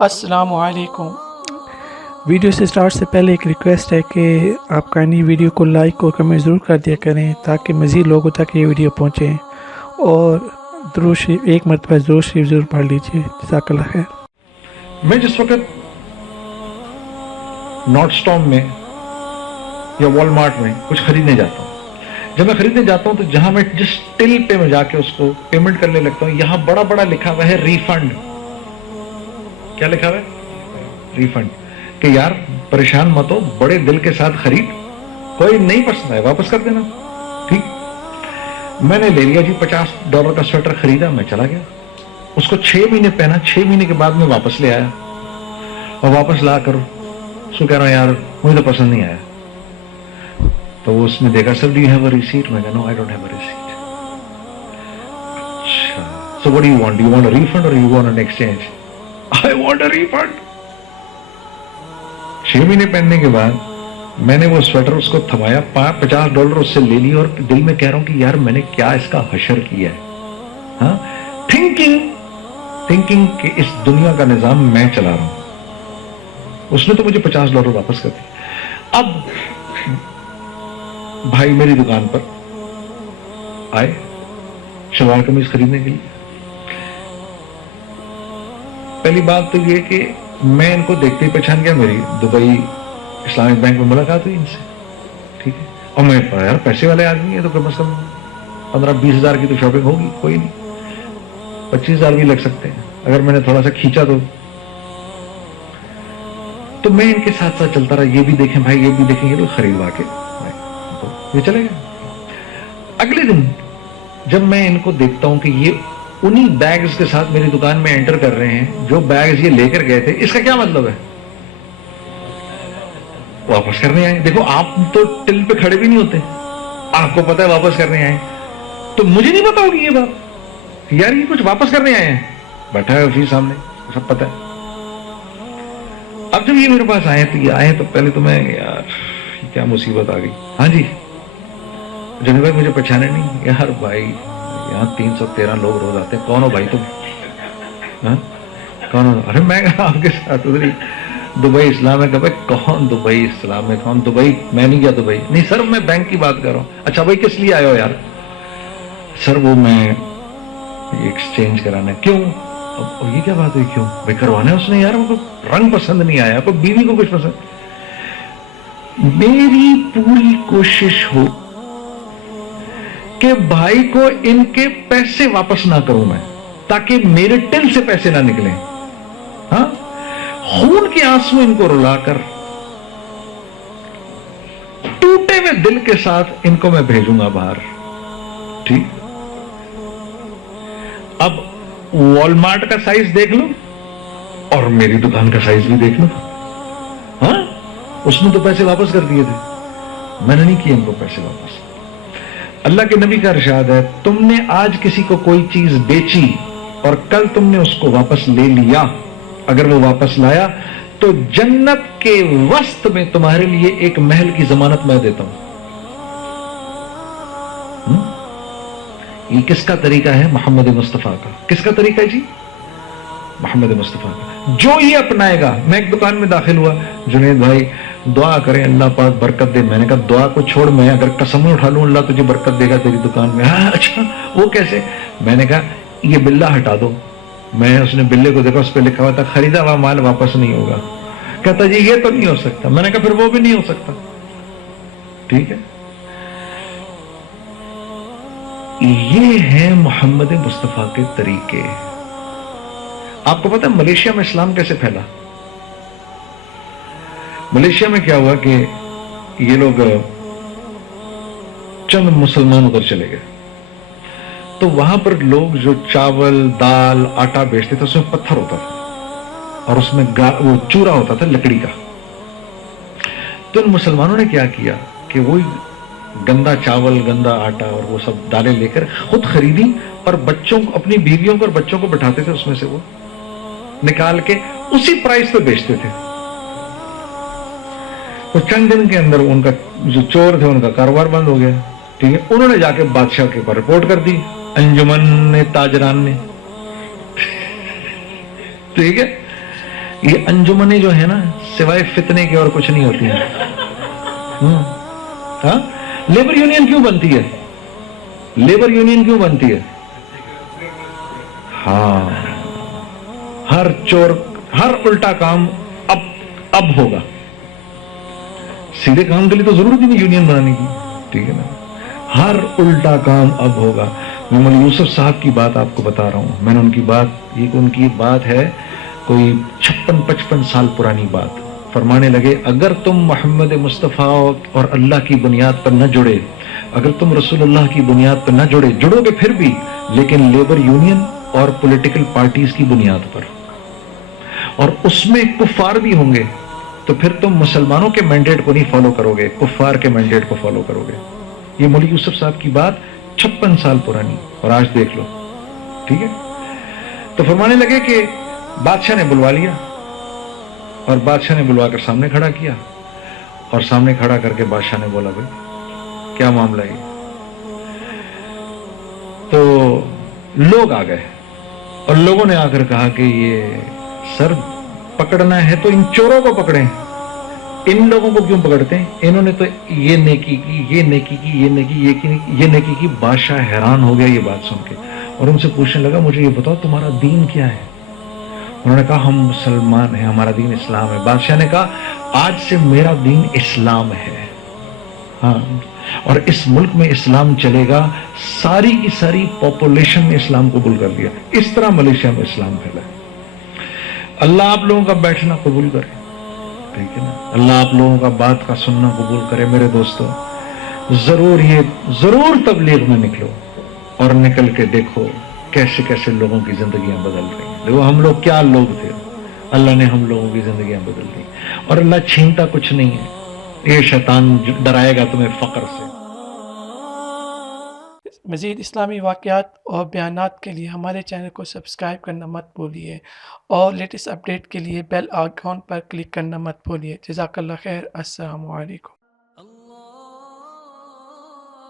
السلام علیکم۔ ویڈیو سے سٹارٹ سے پہلے ایک ریکویسٹ ہے کہ آپ کائنڈلی ویڈیو کو لائک اور کمنٹ ضرور کر دیا کریں تاکہ مزید لوگوں تک یہ ویڈیو پہنچے، اور درود شریف ایک مرتبہ درود شریف ضرور پڑھ لیجیے۔ جزاک اللہ خیر۔ میں جس وقت نارتھ اسٹارم میں یا والمارٹ میں کچھ خریدنے جاتا ہوں، جب میں خریدنے جاتا ہوں تو جہاں میں جس ٹل پہ میں جا کے اس کو پیمنٹ کرنے لگتا ہوں، یہاں بڑا بڑا لکھا ہوا ہے ریفنڈ۔ کیا لکھا ہوا ہے؟ ریفنڈ۔ کہ یار پریشان مت ہو، بڑے دل کے ساتھ خرید، کوئی نہیں پسند ہے واپس کر دینا۔ ٹھیک، میں نے لے لیا جی، $50 کا سویٹر خریدا، میں چلا گیا، اس کو 6 مہینے پہنا، 6 مہینے کے بعد میں واپس لے آیا، اور واپس لا کر اس کو کہہ رہا ہوں یار مجھے تو پسند نہیں آیا۔ تو اس نے دیکھا sir do you have a receipt? میں کہا no I don't have a receipt. اچھا، so what do you want? Do you want a refund اور you want an exchange? I want a refund. 6 مہینے پہننے کے بعد میں نے وہ سویٹر اس کو تھمایا، $50 اس سے لے لی، اور دل میں کہہ رہا ہوں کہ یار میں نے کیا اس کا حشر کیا ہے۔ ہاں، تھنکنگ کہ اس دنیا کا نظام میں چلا رہا ہوں۔ اس نے تو مجھے $50 واپس کر دی۔ اب بھائی میری دکان پر آئے شلوار قمیض خریدنے کے لیے۔ پہلی بات تو یہ کہ میں ان کو دیکھتے ہی پہچان گیا، میری دبئی اسلامک بینک میں ملاقات ہوئی ان سے، ٹھیک ہے، اور میں یار پیسے والے آدمی ہیں تو کم از کم 15-20 ہزار کی تو شاپنگ ہوگی، کوئی نہیں، 25 ہزار بھی لگ سکتے ہیں اگر میں نے تھوڑا سا کھینچا تو میں ان کے ساتھ ساتھ چلتا رہا، یہ بھی دیکھیں بھائی، یہ بھی دیکھیں، یہ تو خریدوا کے تو یہ چلے گا۔ اگلے دن جب میں ان کو دیکھتا ہوں کہ یہ انہی بیگز کے ساتھ میری دکان میں انٹر کر رہے ہیں جو بیگز یہ لے کر گئے تھے، اس کا کیا مطلب ہے؟ واپس کرنے آئے۔ دیکھو آپ تو ٹل پہ کھڑے بھی نہیں ہوتے، آپ کو پتا ہے واپس کرنے آئے، تو مجھے نہیں پتا ہوگی یہ بات یار یہ کچھ واپس کرنے آئے ہیں، بیٹھا ہے آفس سامنے، سب پتا ہے۔ اب جب یہ میرے پاس آئے تو یہ آئے تو پہلے تو میں یار کیا مصیبت آ گئی۔ ہاں جی جنید بھائی مجھے پہچانے نہیں؟ یار بھائی یہاں 313 لوگ روز آتے ہیں، کون ہو بھائی تم؟ کون ہو؟ ارے میں آپ کے ساتھ ادھر دبئی اسلام ہے۔ کہ بھائی کون دبئی اسلام ہے؟ کون دبئی؟ میں نہیں گیا دبئی۔ نہیں سر میں بینک کی بات کر رہا ہوں۔ اچھا بھائی کس لیے آئے ہو یار؟ سر وہ میں ایکسچینج کرانا ہے۔ کیوں؟ اب یہ کیا بات ہوئی کیوں؟ بھائی کروانا ہے اس نے، یار وہ رنگ پسند نہیں آیا، کوئی بیوی کو کچھ پسند۔ میری پوری کوشش ہو کہ بھائی کو ان کے پیسے واپس نہ کروں میں، تاکہ میرے ٹل سے پیسے نہ نکلیں۔ ہاں، خون کے آنسو ان کو رلا کر ٹوٹے ہوئے دل کے ساتھ ان کو میں بھیجوں گا باہر۔ ٹھیک، اب والمارٹ کا سائز دیکھ لو اور میری دکان کا سائز بھی دیکھ لو۔ ہاں، اس نے تو پیسے واپس کر دیے تھے، میں نے نہیں کیے ان کو پیسے واپس۔ اللہ کے نبی کا ارشاد ہے، تم نے آج کسی کو کوئی چیز بیچی اور کل تم نے اس کو واپس لے لیا، اگر وہ واپس لایا تو جنت کے وسط میں تمہارے لیے ایک محل کی ضمانت میں دیتا ہوں۔ یہ کس کا طریقہ ہے؟ محمد مصطفیٰ کا۔ کس کا طریقہ ہے جی؟ محمد مصطفیٰ کا۔ جو یہ اپنائے گا۔ میں ایک دکان میں داخل ہوا، جنید بھائی دعا کریں اللہ پاک برکت دے۔ میں نے کہا دعا کو چھوڑ، میں اگر قسمیں اٹھا لوں اللہ تجھے برکت دے گا تیری دکان میں۔ ہاں اچھا وہ کیسے؟ میں نے کہا یہ بلہ ہٹا دو۔ میں اس نے بلے کو دیکھا، اس پہ لکھا ہوا تھا خریدا ہوا مال واپس نہیں ہوگا۔ کہتا جی یہ تو نہیں ہو سکتا۔ میں نے کہا پھر وہ بھی نہیں ہو سکتا۔ ٹھیک ہے، یہ ہے محمد مصطفیٰ کے طریقے۔ آپ کو پتا ہے ملیشیا میں اسلام کیسے پھیلا؟ ملیشیا میں کیا ہوا کہ یہ لوگ چند مسلمان ادھر چلے گئے، تو وہاں پر لوگ جو چاول دال آٹا بیچتے تھے اس میں پتھر ہوتا تھا اور اس میں وہ چورا ہوتا تھا لکڑی کا۔ تو ان مسلمانوں نے کیا کیا کہ وہی گندا چاول گندا آٹا اور وہ سب دالیں لے کر خود خریدی، اور بچوں کو، اپنی بیویوں کو اور بچوں کو بٹھاتے تھے، اس میں سے وہ نکال کے اسی پرائس پہ بیچتے تھے۔ تو چند دن کے اندر ان کا جو چور تھے ان کا کاروبار بند ہو گیا۔ ٹھیک ہے، انہوں نے جا کے بادشاہ کے اوپر رپورٹ کر دی، انجمن تاجران نے۔ ٹھیک ہے، یہ انجمنیں جو ہے نا سوائے فتنے کے اور کچھ نہیں ہوتی ہیں. ہاں لیبر یونین کیوں بنتی ہے؟ لیبر یونین کیوں بنتی ہے؟ ہاں ہر چور ہر الٹا کام اب ہوگا. سیدھے کام کے لیے تو ضرورت ہی نہیں یونین بنانے کی. ٹھیک ہے نا. ہر الٹا کام اب ہوگا. میں مولانا یوسف صاحب کی بات آپ کو بتا رہا ہوں. میں نے ان کی بات ہے کوئی 56-55 سال پرانی بات. فرمانے لگے اگر تم محمد مصطفیٰ اور اللہ کی بنیاد پر نہ جڑے, اگر تم رسول اللہ کی بنیاد پر نہ جڑو گے پھر بھی, لیکن لیبر یونین اور پولیٹیکل پارٹیز کی بنیاد پر, اور اس میں کفار بھی ہوں گے, تو پھر تم مسلمانوں کے مینڈیٹ کو نہیں فالو کرو گے, کفار کے مینڈیٹ کو فالو کرو گے. یہ مولانا یوسف صاحب کی بات 56 سال پرانی, اور آج دیکھ لو. ٹھیک ہے. تو فرمانے لگے کہ بادشاہ نے بلوا لیا, اور بادشاہ نے بلوا کر سامنے کھڑا کیا, اور سامنے کھڑا کر کے بادشاہ نے بولا بھائی کیا معاملہ ہے؟ تو لوگ آ گئے, اور لوگوں نے آ کر کہا کہ یہ سر پکڑنا ہے تو ان چوروں کو پکڑیں, ان لوگوں کو کیوں پکڑتے ہیں؟ انہوں نے تو یہ نیکی کی, یہ نیکی کی, یہ نیکی کی. بادشاہ حیران ہو گیا یہ بات سن کے, اور ان سے پوچھنے لگا مجھے یہ بتاؤ تمہارا دین کیا ہے؟ انہوں نے کہا ہم مسلمان ہیں, ہمارا دین اسلام ہے. بادشاہ نے کہا آج سے میرا دین اسلام ہے. ہاں, اور اس ملک میں اسلام چلے گا. ساری کی ساری پاپولیشن نے اسلام قبول کر لیا. اس طرح ملیشیا میں اسلام پھیلا. اللہ آپ لوگوں کا بیٹھنا قبول کرے. ٹھیک ہے نا. اللہ آپ لوگوں کا بات کا سننا قبول کرے. میرے دوستو ضرور تبلیغ میں نکلو, اور نکل کے دیکھو کیسے کیسے لوگوں کی زندگیاں بدل رہی ہیں. دیکھو ہم لوگ کیا لوگ تھے, اللہ نے ہم لوگوں کی زندگیاں بدل دی. اور اللہ چھینتا کچھ نہیں ہے. یہ شیطان ڈرائے گا تمہیں فقر سے. مزید اسلامی واقعات اور بیانات کے لیے ہمارے چینل کو سبسکرائب کرنا مت بھولیے, اور لیٹسٹ اپڈیٹ کے لیے بیل آئیکن پر کلک کرنا مت بھولیے. جزاک اللہ خیر. السلام علیکم.